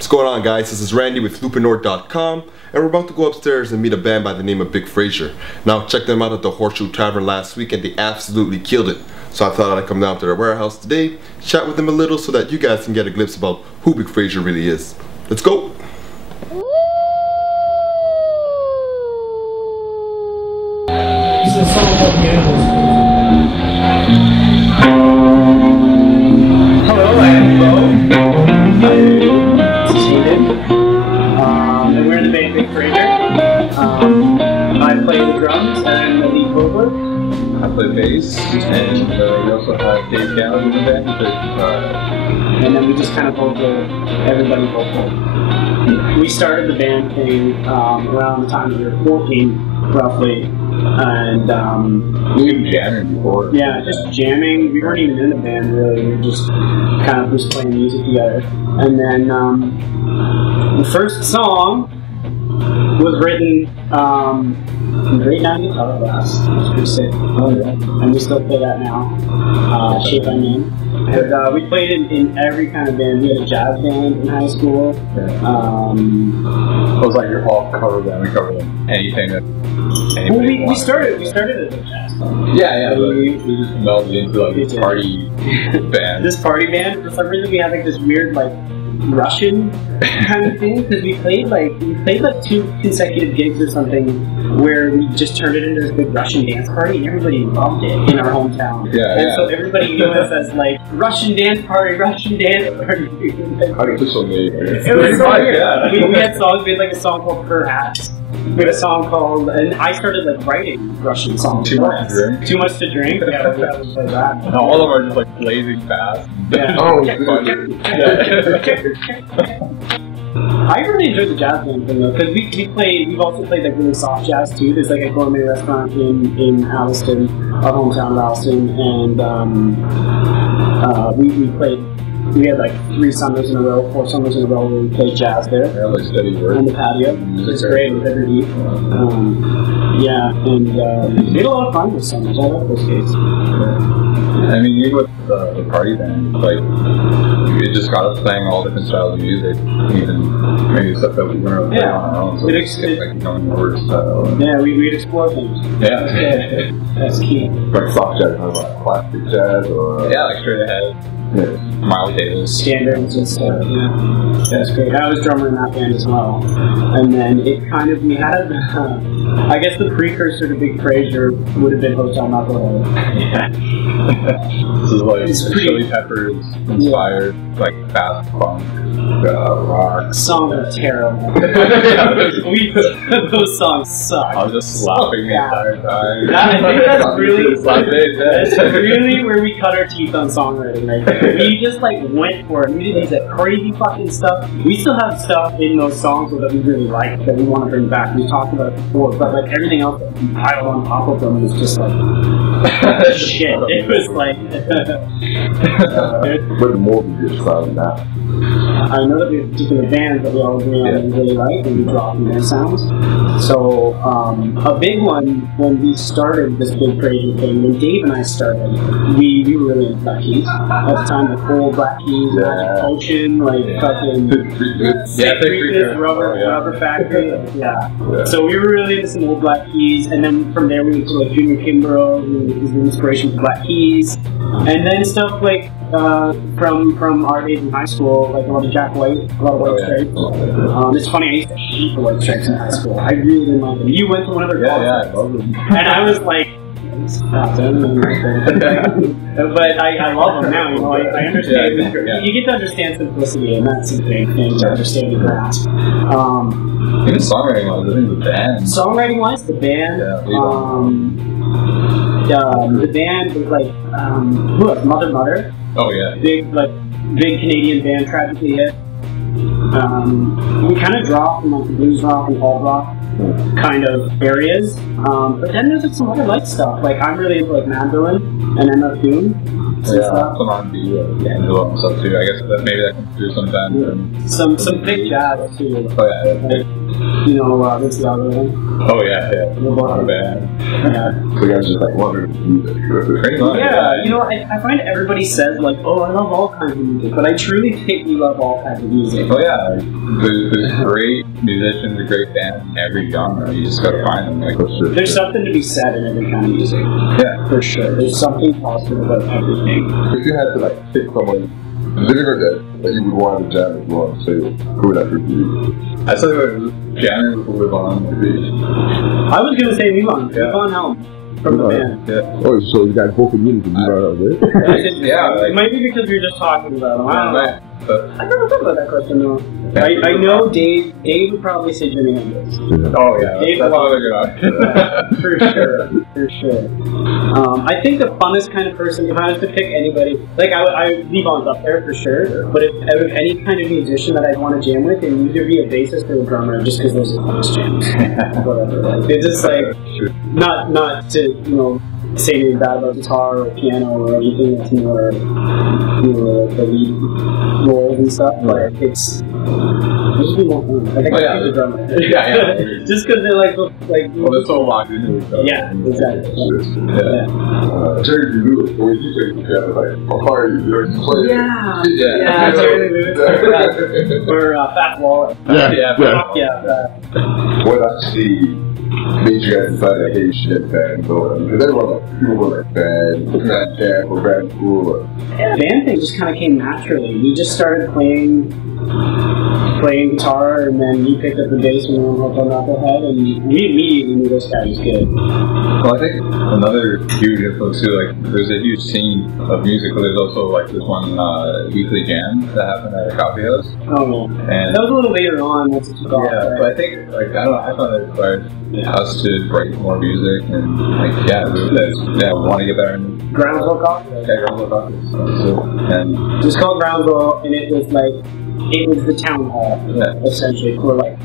What's going on, guys? This is Randy with Lupinore.com, and we're about to go upstairs and meet a band by the name of Big Frasier. Now, check them out at the Horseshoe Tavern last week and they absolutely killed it. So I thought I'd come down to their warehouse today, chat with them a little so that you guys can get a glimpse about who Big Frasier really is. Let's go! This is a song called Cannibals. Hello, I am Bo. This is Hayden. And we're in the band Big Frasier. I play the drums and I'm the lead vocalist. I play bass, and we also have Dave Gallagher in the band who plays guitar. And then we just kind of vocal, everybody vocal. We started the band thing around the time we were 14, roughly. And we were jamming before. Yeah, just jamming. We weren't even in the band really. We were just kind of just playing music together. And then the first song was written in grade 9 guitar class. That's pretty sick. And we still play that now. Shape by Name. And we played in every kind of band. We had a jazz band in high school. It was like your whole cover band. We covered anything that. Well, we started as a jazz band. Yeah, but we just melded into like this party band. This party band. For some reason, we had like this weird like Russian kind of thing because we played like 2 consecutive gigs or something where we just turned it into this big Russian dance party and everybody loved it in our hometown. And so everybody knew us as like Russian dance party, Russian dance party. Artificial name. It was so weird. We had songs. We had like a song called Perhaps. We had a song called, and I started like writing Russian songs. Too much to drink. Too much to drink. Yeah, we had to play that. And all of them are just like blazing fast. Yeah. Oh, I really enjoyed the jazz band thing though, because we've also played like really soft jazz too. There's like a gourmet restaurant in Alliston, our hometown of Alliston, and we had like 3 summers in a row, 4 summers in a row where we played jazz there. Yeah, like steady work. On the patio. It's great with every week. Yeah, and we had a lot of fun this summers. I love those days. I mean, even with the party band, like, it just got us playing all different styles of music, even maybe stuff that we weren't really playing on our own. So it's like becoming more versatile. Yeah, we'd explore things. Yeah. That's key. Like soft jazz, like classic jazz, or like straight ahead. Yeah. Miley Davis. Standards and stuff, yeah. That's great. I was drummer in that band as well. And then it kind of, we had, I guess the precursor to Big Frasier would have been Hotel Knucklehead. Yeah. This is like Chili Peppers inspired, like fast funk, rock. Songs are terrible. Those songs suck. I was just slapping the entire time. I think that's really where we cut our teeth on songwriting right there. We just like went for it. We did these like crazy fucking stuff. We still have stuff in those songs that we really like that we want to bring back. We talked about it before, but like everything else that we piled on top of them was just like shit. It was like What more did you try than that? I know that we have particular bands that we all agree on and really like, and we draw from their sounds. So, a big one when we started this Big Frasier thing, when Dave and I started, we were really into Black Keys. At the time, the full Black Keys, Ocean, fucking Rubber Factory. Yeah. So we were really into some old Black Keys, and then from there we went to like Junior Kimbrough, who was the inspiration for Black Keys, and then stuff like from our days in high school, like a lot of Jack White, a lot of White Stripes. It's funny, I used to hate the White Stripes in high school. I really didn't like them. You went to one of their concerts. I love them. And I was like, stop them. But I love them now, you know, I understand. You get to understand simplicity, and that's the big thing to understand and grasp. Even songwriting-wise, I think the band. Songwriting-wise, the band. The band was like, Mother. Oh yeah. Big Canadian band, tragically hit. We kind of dropped from like the blues rock and alt rock kind of areas, but then there's like some other light stuff. Like I'm really into like Mandolin and MF Doom. stuff. Some R&B, Angelo and stuff too. I guess maybe that comes through sometimes. Yeah. Some big jazz too. Oh yeah. Like, you know, what's the other one? Oh yeah. Not bad. Yeah. So you guys just like wondering music. Yeah, you know, I find everybody says like, oh, I love all kinds of music, but I truly think we love all kinds of music. Oh yeah, there's great musicians, a great band in every genre. You just gotta find them. Like, there's something to be said in every kind of music. Yeah, for sure. There's something positive about everything. If you had to like pick someone, living or dead, that you would want to jam with, you want to say, who would that be? I say jamming with Lupinore maybe. I was gonna say Lupinore. Lupinore Helm. From the band. Yeah. Oh, so you got both communities to do Yeah, it might be because we were just talking about them. I don't know. I never thought about that question though. I know Dave would probably say Jimi Hendrix. Oh yeah, that's another good option. For sure. I think the funnest kind of person, if I was to pick anybody, like Levon's up there for sure, but if out of any kind of musician that I'd want to jam with, it would either be a bassist or a drummer, just because those are the funnest jams. Whatever. Like, they're just like, not to, you know, say anything bad about guitar or piano or anything that's more, you know, the lead roles and stuff, but it's just be more fun. I think I'd pick the drummer. Just because they're like well, they're so locked into each other. Yeah, exactly. Jerry Lewis, when you say you have like, how far are you doing? Yeah, Jerry Lewis. Or Fat Waller. What actually made you guys decide that, hey, you should get band going? Because everyone, like, people were like, band camp or band school. Yeah, the band thing just kind of came naturally. We just started playing guitar, and then he picked up the bass and we went on Knucklehead, and we immediately knew this guy was good. Well, I think another huge influence too, like, there's a huge scene of music, but there's also like this one weekly jam that happened at a coffee house. Oh man. And that was a little later on once it took off. Yeah, but I think, like, I don't know, I found it inspired us to write more music, and like, want to get better. Groundswell Coffee? Yeah, Groundswell Coffee. And it was called Groundswell, and it was like, it was the town hall, essentially, for like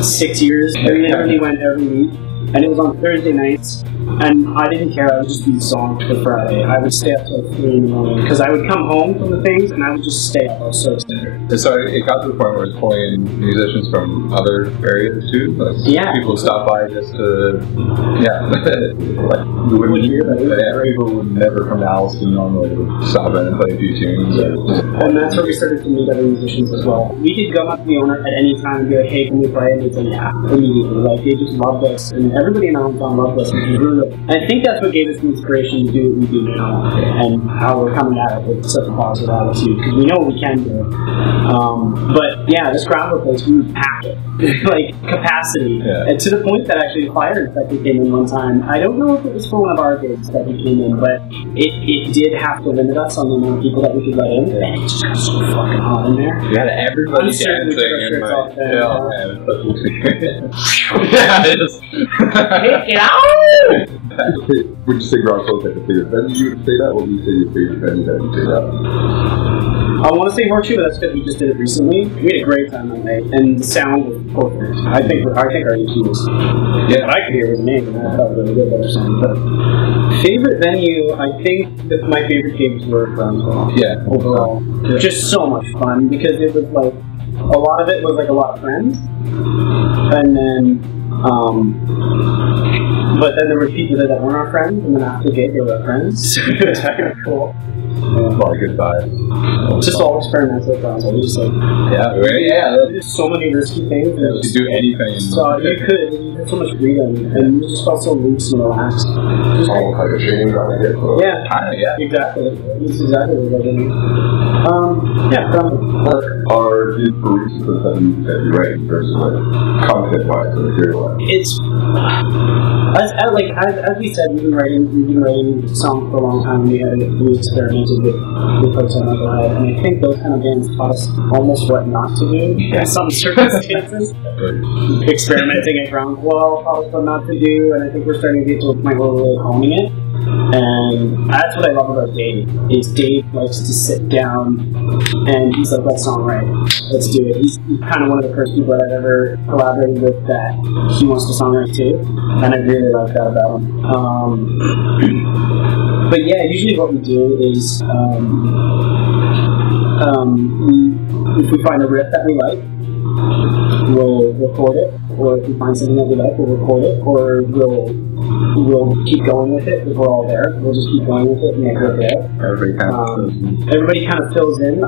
6 years. We literally went every week, and it was on Thursday nights, and I didn't care, I would just do songs for Friday. I would stay up till 3 in the morning, because I would come home from the things, and I would just stay up. I was so excited. So it got to the point where it's pulling musicians from other areas too? Like, people stop by just to, like, you wouldn't hear that. People would never come to Allison normally would stop in and play a few tunes. And that's where we started to meet other musicians as well. We could go up to the owner at any time and be like, hey, can we play? And they'd say, yeah, immediately. Like, they just loved us, and everybody in our hometown loved us, which was really, and I think that's what gave us the inspiration to do what we do now, and how we're coming at it with such a positive attitude, because we know what we can do. But yeah, this Groundwork place, we would pack it, like capacity, and to the point that actually the fire inspector came in one time. I don't know if it was for one of our gigs that he came in, but it did have to limit us on the amount of people that we could let in, and it just got so fucking hot in there. You had everybody dancing in my Take it out! Would you say Groundwork like the favorite venue you would say that? What would you say your favorite venue that you say that? I want to say Horseshoe, but that's because we just did it recently. We had a great time that night, and the sound was perfect. I think our EP was, what I could hear was amazing, and I felt really good about our sound. But favorite venue, I think that my favorite gigs were Groundswell. Yeah. Overall. Yeah. Just so much fun, because it was like, a lot of it was like a lot of friends, and then, but then there were people there that weren't our friends, and then after the gig, they were our friends. It was kind of cool. A lot of good vibes. Just all experimental with Groundswell. We just like, there's so many risky things. You could do anything. So you had so much freedom, and you just felt so loose and relaxed. Almost like a shame around here. Yeah, kind of, exactly. That's exactly what I mean. What are the inspirations for the music that you write versus like content-wise or material-wise? It's as we said, we've been writing songs for a long time. We experimented with Hotel Knucklehead, and I think those kind of bands taught us almost what not to do in some circumstances. Experimenting at Groundswell taught us what not to do, and I think we're starting to get to a point where we're really honing it. And that's what I love about Dave, is Dave likes to sit down and he's like, let's songwrite, let's do it. He's kind of one of the first people that I've ever collaborated with that he wants to songwrite too, and I really like that about him. But yeah, usually what we do is if we find a riff that we like, we'll record it, or if we find something that we like, we'll record it, or we'll keep going with it if we're all there. We'll just keep going with it and make it there. Everybody kind of fills in.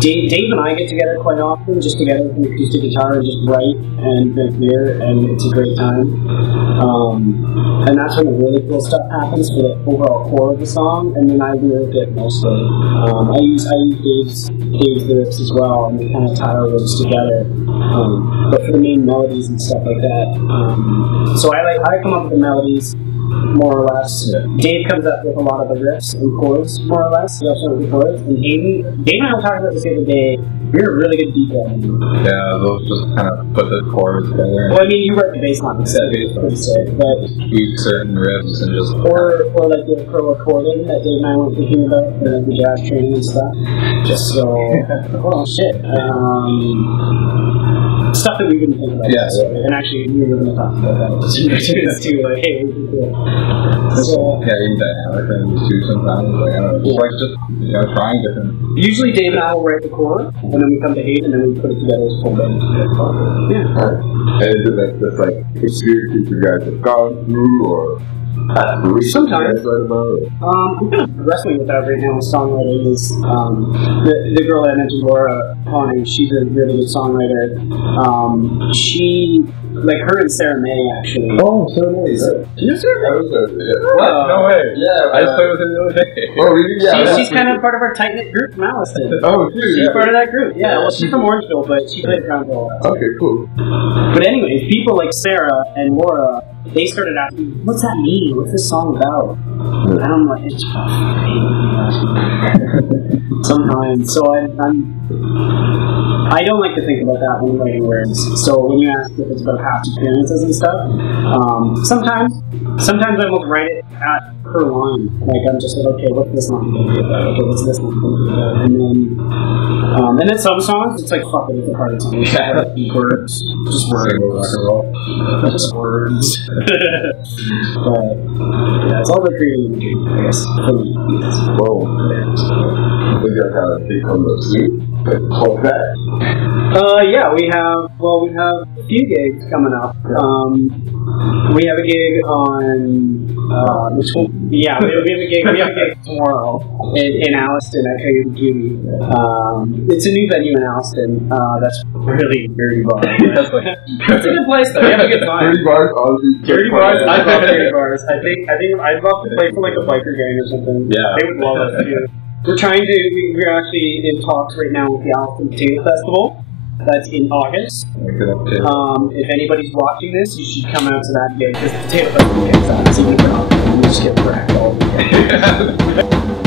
Dave and I get together quite often, just together with an acoustic guitar and just write and drink beer, and it's a great time. And that's when the really cool stuff happens for the overall core of the song, and then I lyric it mostly. I use Dave's lyrics as well, and we kind of tie our words together. But for the main melodies and stuff like that, so I come up with the melodies more or less. Yeah. Dave comes up with a lot of the riffs and chords, more or less. He also wrote the chords. And Dave and I were talking about this the other day. You're a really good beat guy. Yeah, those just kind of put the chords together. Well, I mean, you write the bass line instead. But tweak certain riffs and just or like the pro recording that Dave and I were thinking about, like the jazz training and stuff. Just so, oh shit. Stuff that we wouldn't think about. Yeah. And actually, we were going to talk about that. Too, like, hey, we can do it. So, yeah, even dynamic things too sometimes. Like, I don't know, just trying different. Usually, Dave and I will write the chord, and then we come to Hayden, and then we put it together as a full band. Yeah. And is it that's like experiences you guys have gone through, or sometimes? I'm kind of wrestling with that right now with songwriting. Is the girl I mentioned, Laura Conning, she's a really good songwriter. She, like her and Sarah May, actually. Oh, Sarah May. You know Sarah May? What? No way. Yeah. I just played with her the other day. Oh, really? Yeah. She's kind of part of our tight-knit group from Alliston. Oh, dude. She's part of that group. Yeah, well, she's from Orangeville, but she played around for a while. Okay, cool. But anyways, people like Sarah and Laura, they started asking, what's that mean? What's this song about? And I'm like, it's sometimes. So I don't like to think about that when writing words. So when you ask if it's about past experiences and stuff, sometimes I will write it at per line. Like I'm just like, okay, what's this line going to be about? Okay, what's this line going to be about? And then some songs, it's like, fuck it, it's a party song. Words, just words. Rock and roll. Just words. But yeah, it's all about creating imagery, I guess. For me. Whoa. So you guys have a take on the suit? What's that? Yeah, we have a few gigs coming up. We have a gig on which one? Yeah, we have a gig tomorrow in Alliston at Coyote Beauty. It's a new venue in Alliston. That's really dirty bar. It's a good place though. You have a good time. 30 bars, honestly. 30 bars. I love 30 bars. I think I'd love to play for like a biker gang or something. Yeah, they would love us too. We're actually in talks right now with the Alliston Potato Festival. That's in August. If anybody's watching this, you should come out to that gig because the Potato Festival gig's on. So you just get wrecked all weekend.